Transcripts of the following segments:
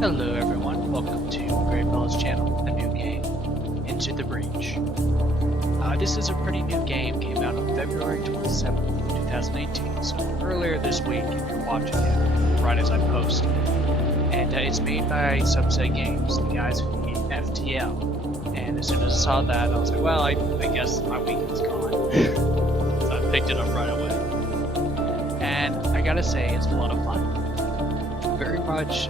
Hello everyone, welcome to Great Bella's channel, a new game, Into the Breach. This is a pretty new game, came out on February 27th, 2018, so earlier this week if you're watching it, right as I posted it. And it's made by Subset Games, the guys who made FTL. And as soon as I saw that, I was like, well, I guess my week is gone. So I picked it up right away. And I gotta say, it's a lot of fun. Very much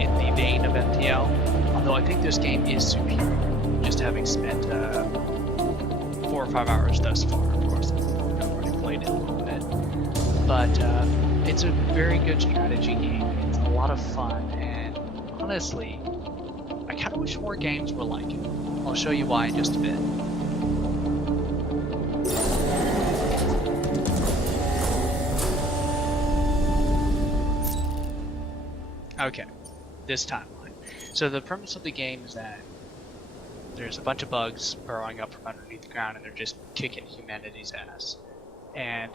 in the vein of FTL, although I think this game is superior, just having spent 4 or 5 hours thus far. Of course, I've already played it a little bit, but it's a very good strategy game. It's a lot of fun, and honestly, I kind of wish more games were like it. I'll show you why in just a bit. Okay, this timeline. So the premise of the game is that there's a bunch of bugs burrowing up from underneath the ground and they're just kicking humanity's ass. And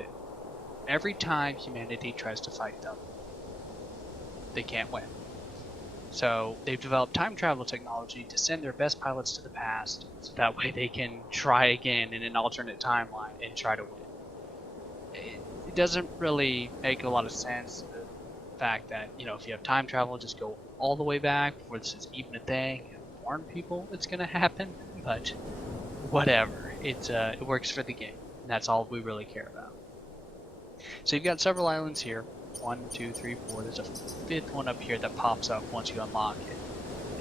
every time humanity tries to fight them, they can't win. So they've developed time travel technology to send their best pilots to the past, so that way they can try again in an alternate timeline and try to win. It doesn't really make a lot of sense. Fact that, you know, if you have time travel, just go all the way back before this is even a thing and warn people it's gonna happen, but whatever, it works for the game, and that's all we really care about. So you've got several islands here, 1, 2, 3, 4, there's a 5th one up here that pops up once you unlock it,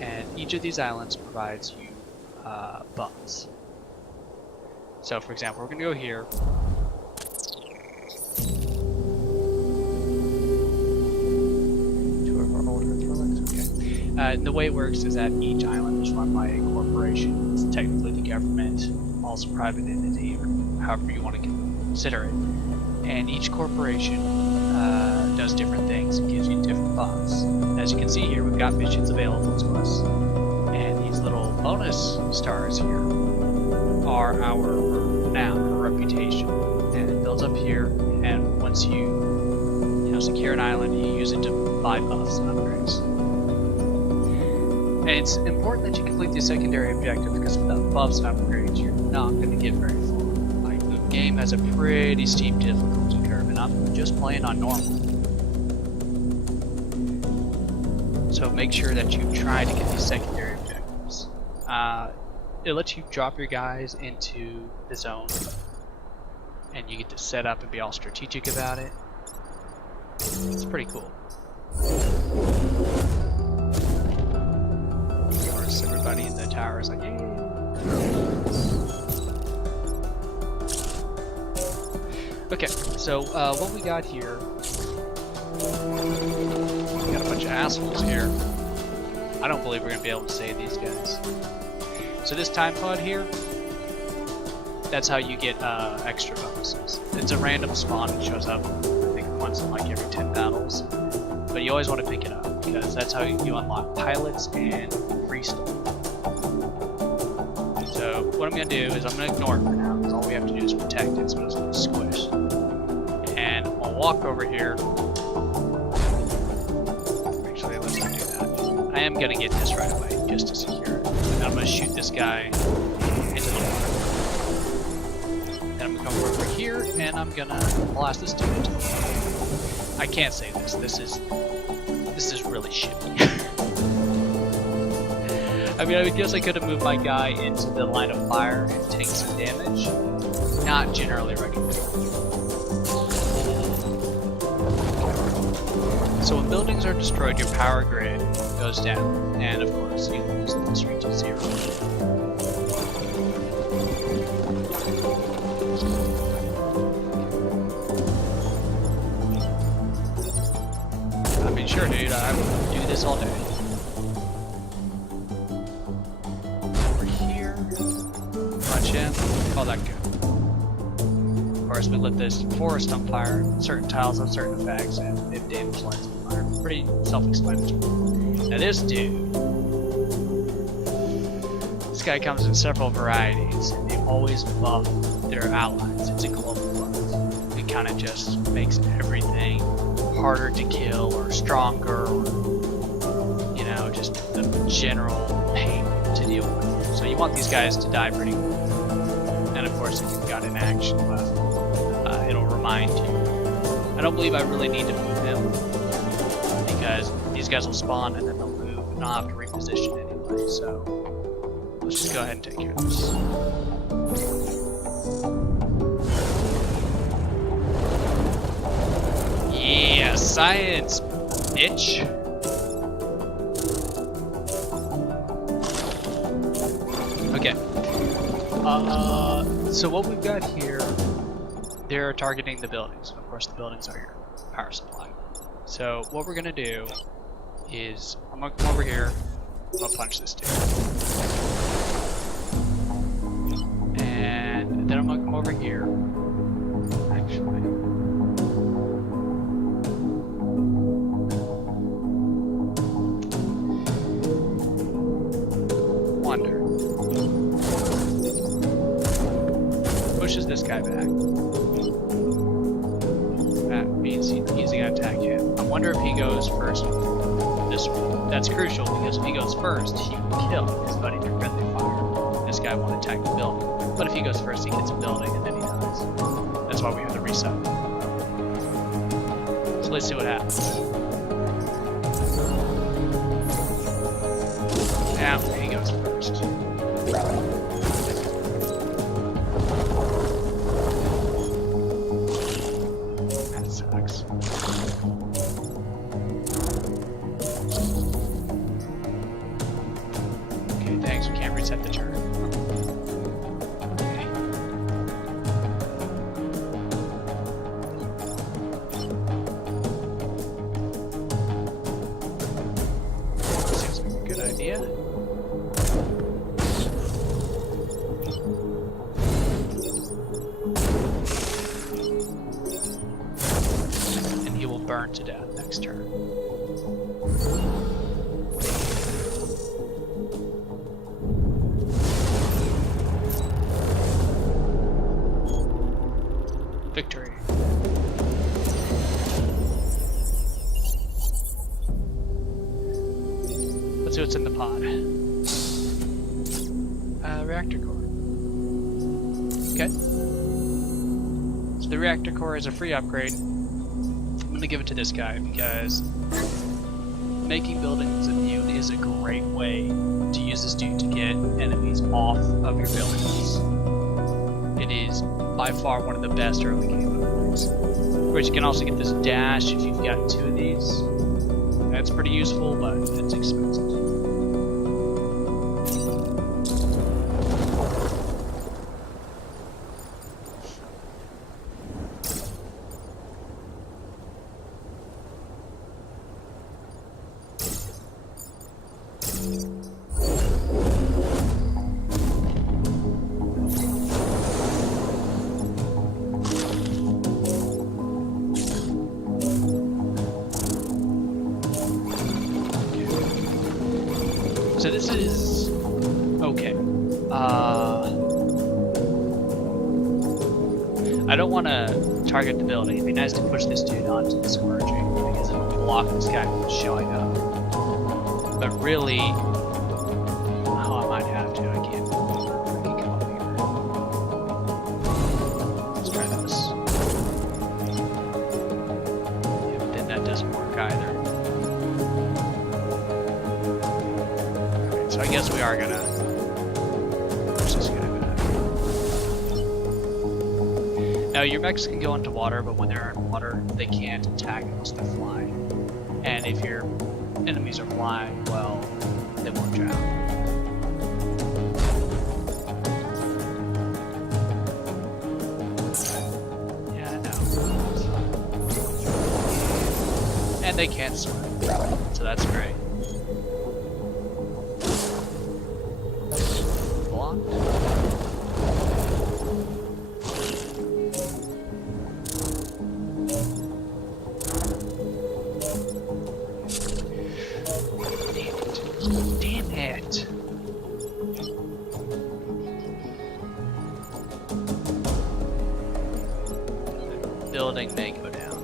and each of these islands provides you buffs. So for example, we're gonna go here. The way it works is that each island is run by a corporation. It's technically the government, also private entity, or however you want to consider it. And each corporation does different things and gives you different buffs. As you can see here, we've got missions available to us. And these little bonus stars here are our renown, our reputation. And it builds up here, and once you secure an island, you use it to buy buffs and upgrades. And it's important that you complete the secondary objective, because without buffs and upgrades, you're not going to get very far. Like, the game has a pretty steep difficulty curve, and I'm just playing on normal. So make sure that you try to get these secondary objectives. It lets you drop your guys into the zone, and you get to set up and be all strategic about it. It's pretty cool. Everybody in the tower is like, yay! Okay, so what we got here, we got a bunch of assholes here. I don't believe we're going to be able to save these guys. So this time pod here, that's how you get extra bonuses. It's a random spawn, it shows up, I think, once in like every 10 battles. But you always want to pick it up, because that's how you unlock pilots and free stuff. So what I'm going to do is I'm going to ignore it for now, because all we have to do is protect it so it doesn't squish. And I'll walk over here. Actually, let's not do that. I am going to get this right away, just to secure it. And I'm going to shoot this guy into the water. Then I'm going to come over here, and I'm going to blast this dude into the water. I can't say this. This is really shitty. I mean, I guess I could have moved my guy into the line of fire and take some damage. Not generally recommended. So when buildings are destroyed, your power grid goes down, and of course you lose and this reaches 0. I mean, sure, dude, I would do this all day. Call that good. Of course, we lit this forest on fire. Certain tiles have certain effects, and if damage lights on fire, pretty self-explanatory. Now this dude, this guy comes in several varieties, and they always buff their allies. It's a global buff. It kind of just makes everything harder to kill or stronger, or just a general pain to deal with. So you want these guys to die pretty quick. And of course, if you've got an action left, it'll remind you. I don't believe I really need to move him, because these guys will spawn and then they'll move, and I'll have to reposition anyway, so let's just go ahead and take care of this. Yeah, science, bitch! Okay. So what we've got here, they're targeting the buildings. Of course, the buildings are your power supply. So what we're gonna do is, I'm gonna come over here, I'm gonna punch this dude. And then I'm gonna come over here, actually. Wonder. Pushes this guy back. That means he's gonna attack him. I wonder if he goes first. That's crucial, because if he goes first, he will kill his buddy through friendly fire. This guy won't attack the building. But if he goes first, he hits a building and then he dies. That's why we have to reset. So let's see what happens. Now he goes first. That sucks. Okay, thanks. We can't reset the turn. Okay. Seems like a good idea. And he will burn to death next turn. Victory. Let's see what's in the pod. Reactor core. Okay. So the reactor core is a free upgrade. I'm gonna give it to this guy because making buildings immune is a great way to use this dude to get enemies off of your buildings. It is by far one of the best early game upgrades. Of course, you can also get this dash if you've got 2 of these. That's pretty useful, but it's expensive. So this is okay. I don't want to target the building. It'd be nice to push this dude onto the scourging because it'll block this guy from showing up. But really, oh, I might have to. I can come up here. Let's try this. Yeah, but then that doesn't work either. So I guess we are gonna push this guy back. Now your mechs can go into water, but when they're in water, they can't attack unless they're flying. And if your enemies are flying, well, they won't drown. Yeah, I know. And they can't swim, so that's great. Damn it. The building may go down.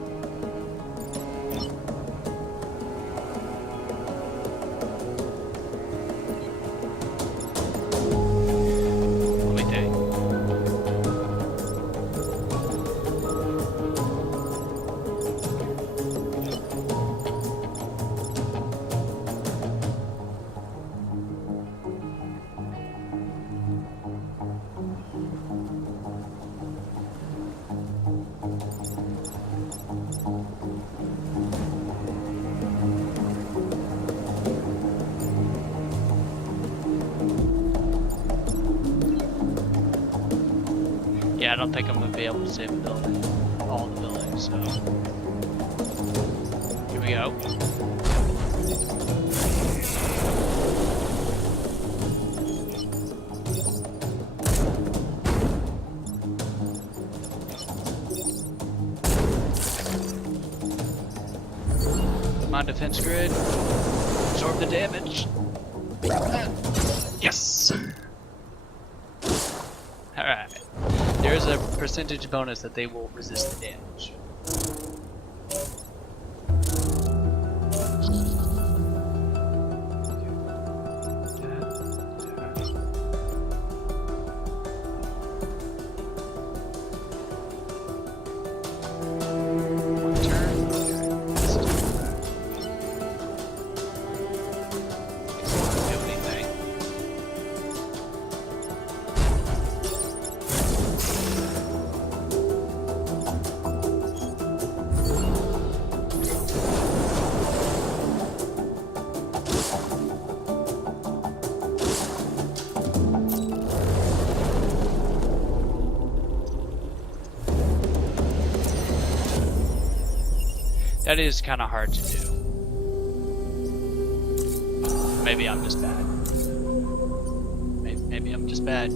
Yeah, I don't think I'm gonna be able to save a building. All the buildings, so. Here we go. Come on, defense grid. Absorb the damage. Yes! Alright. There's a percentage bonus that they will resist the damage. That is kind of hard to do. Maybe I'm just bad. Maybe I'm just bad.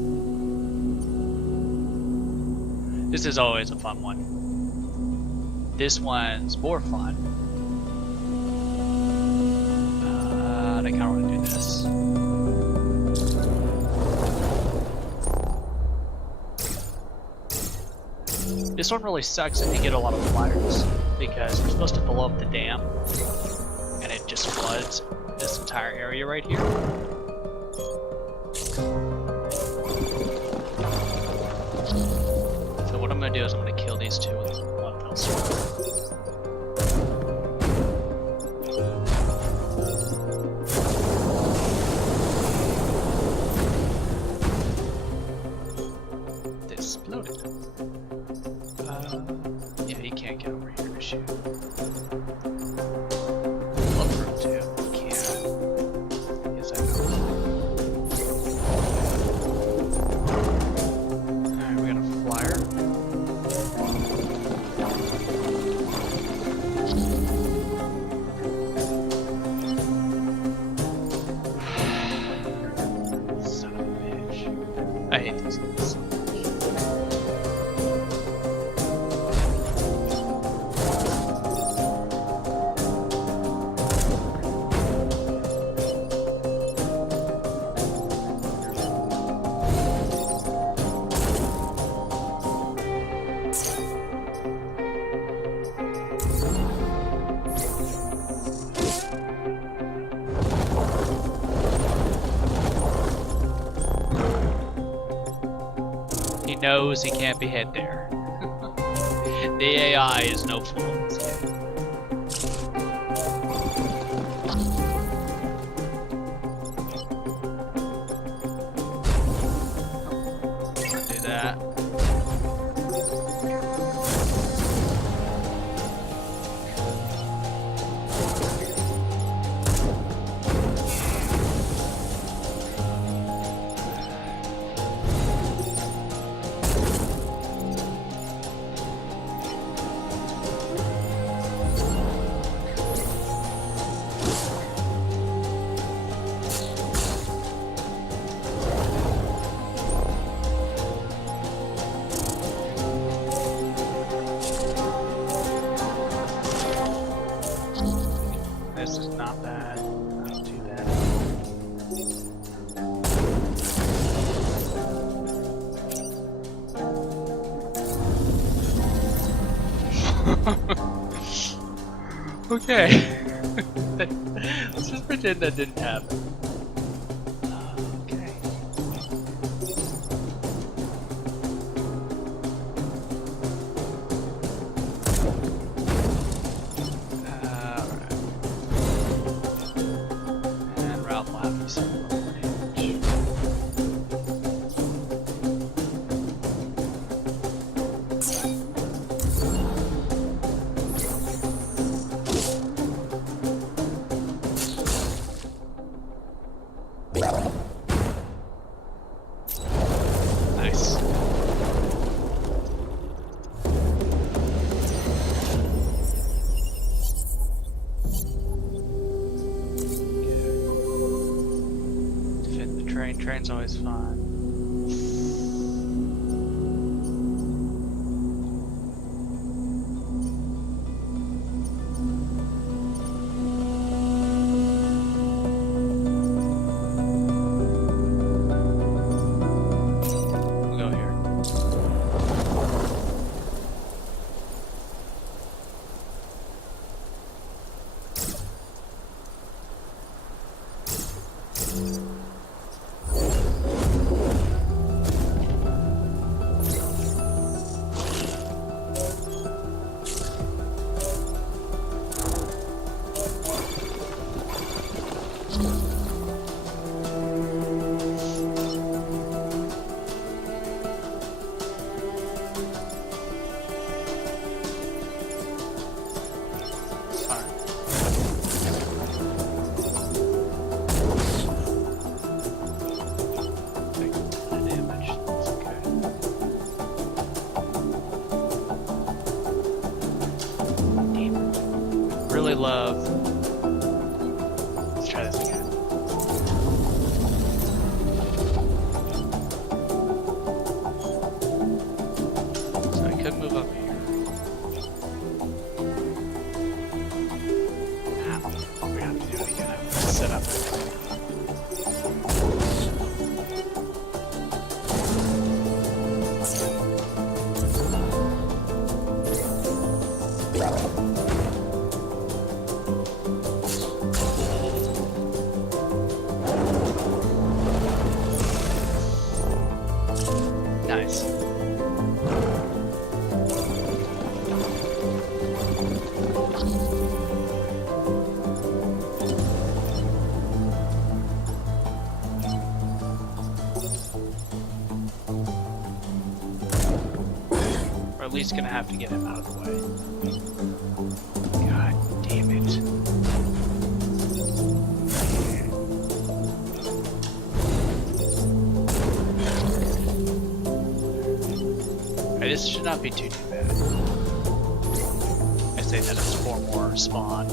This is always a fun one. This one's more fun. I kind of want to do this. This one really sucks if you get a lot of flyers, because you're supposed to blow up the dam, and it just floods this entire area right here. So what I'm going to do is I'm going to kill these two with one fell swoop. Exploded. Yeah, he can't get over here to shoot. Love for him too. He can't. Yes, I know. Alright, we got a flyer. Son of a bitch. I hate these things. He knows he can't be hit there. The AI is no fool in this game. Do that. This is not bad. Not too bad. Okay. Let's just pretend that didn't happen. Okay. Nice. Train's always fun. We'll go here. Really love. Let's try this again. So I could move up here. We have to do it again. I have to set up. Nice. Or at least gonna have to get him out of the way. God damn it. This should not be too bad. I say that it's 4 more spawn.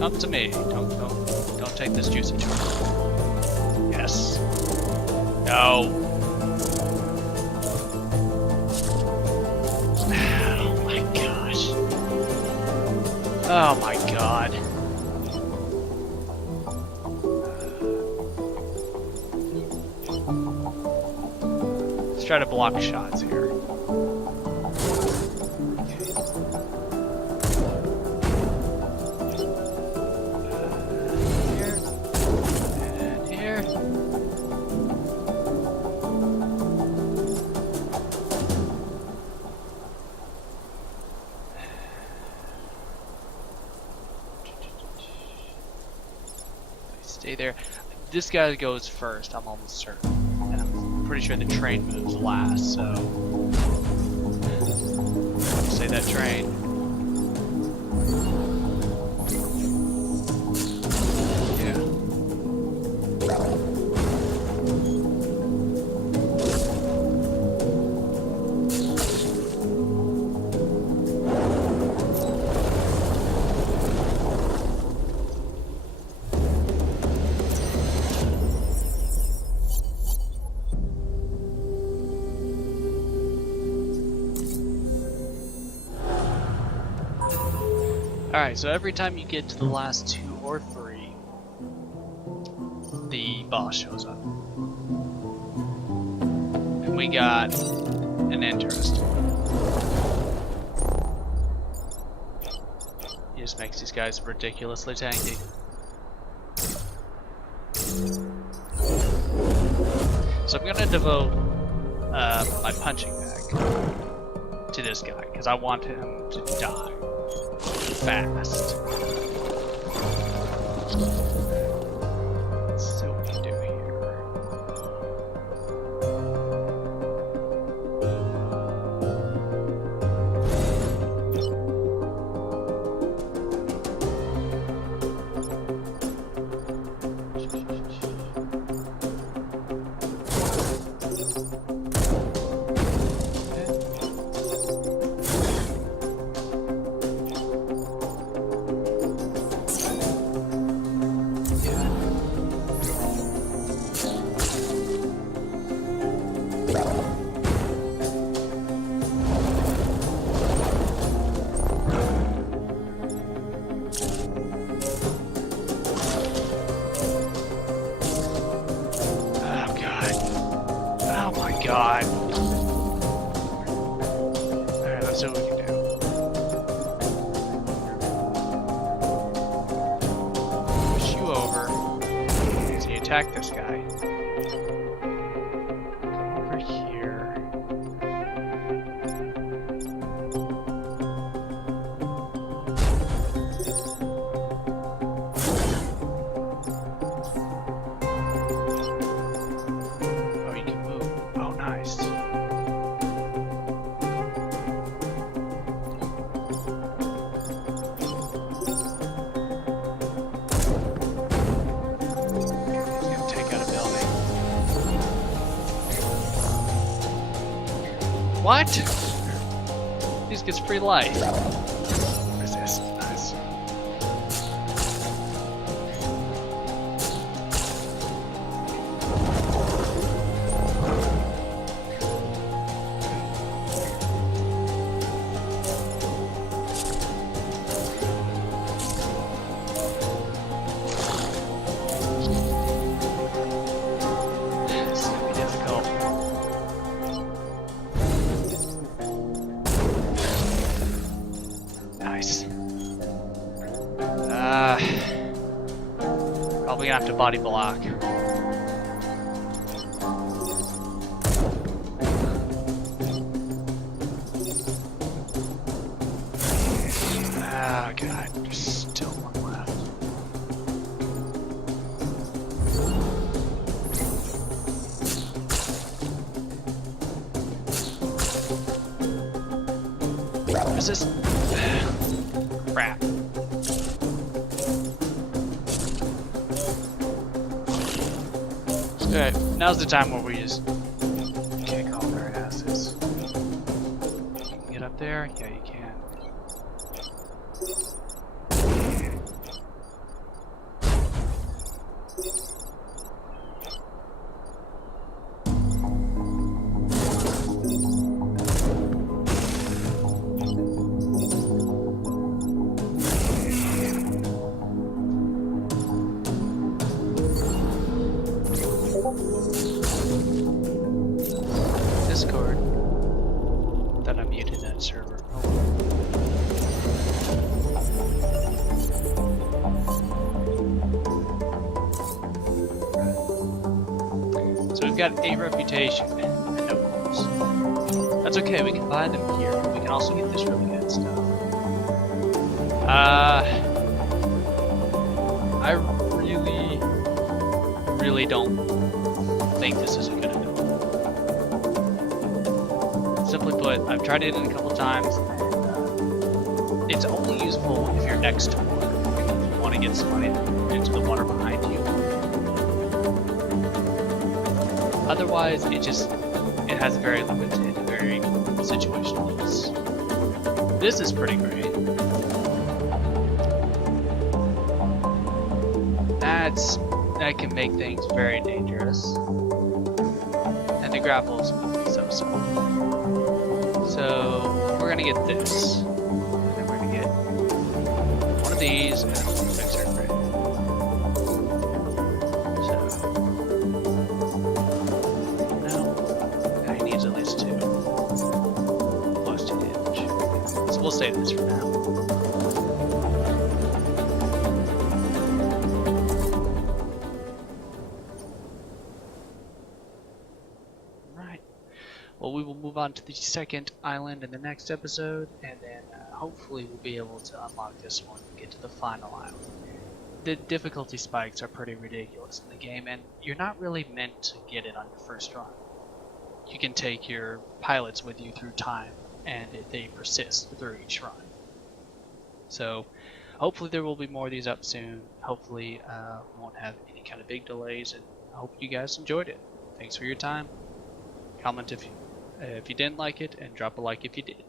Come to me. Don't take this juicy charge. Yes. No. Oh my gosh. Oh my god. Let's try to block shots here. Here. And here. Stay there. This guy goes first, I'm almost certain. And I'm pretty sure the train moves last, so say that train. Yeah. Alright, so every time you get to the last 2 or 3, the boss shows up. And we got an interest. He just makes these guys ridiculously tanky. So I'm gonna devote my punching bag to this guy, because I want him to die fast. Let's see what we can do here. attack this guy. Over here. Oh, you can move. Oh, nice. What? These gets free life. Resist. Nice. This is gonna be difficult. Nice. Probably gonna have to body block. Oh god, there's still one left. Resist. Crap. Alright, now's the time where we just kick all their asses. You can get up there? Yeah, you can. Discord. That I muted that server. So we've got 8 reputation and no goals. That's okay, we can buy them here. We can also get this really good stuff. I really don't think this is a good ability. Simply put, I've tried it in a couple times, and it's only useful if you're next to water. If you want to get somebody into the water behind you. Otherwise, it has very limited, very situational use. This is pretty great. That can make things very dangerous. And the grapples so. So we're gonna get this, and then we're gonna get one of these, and then we'll fix our grade. So now he needs at least 2, plus 2 damage. So we'll save this for now. Well, we will move on to the second island in the next episode, and then hopefully we'll be able to unlock this one and get to the final island. The difficulty spikes are pretty ridiculous in the game, and you're not really meant to get it on your first run. You can take your pilots with you through time, and they persist through each run. So hopefully there will be more of these up soon. Hopefully we won't have any kind of big delays, and I hope you guys enjoyed it. Thanks for your time. Comment if you didn't like it, and drop a like if you did.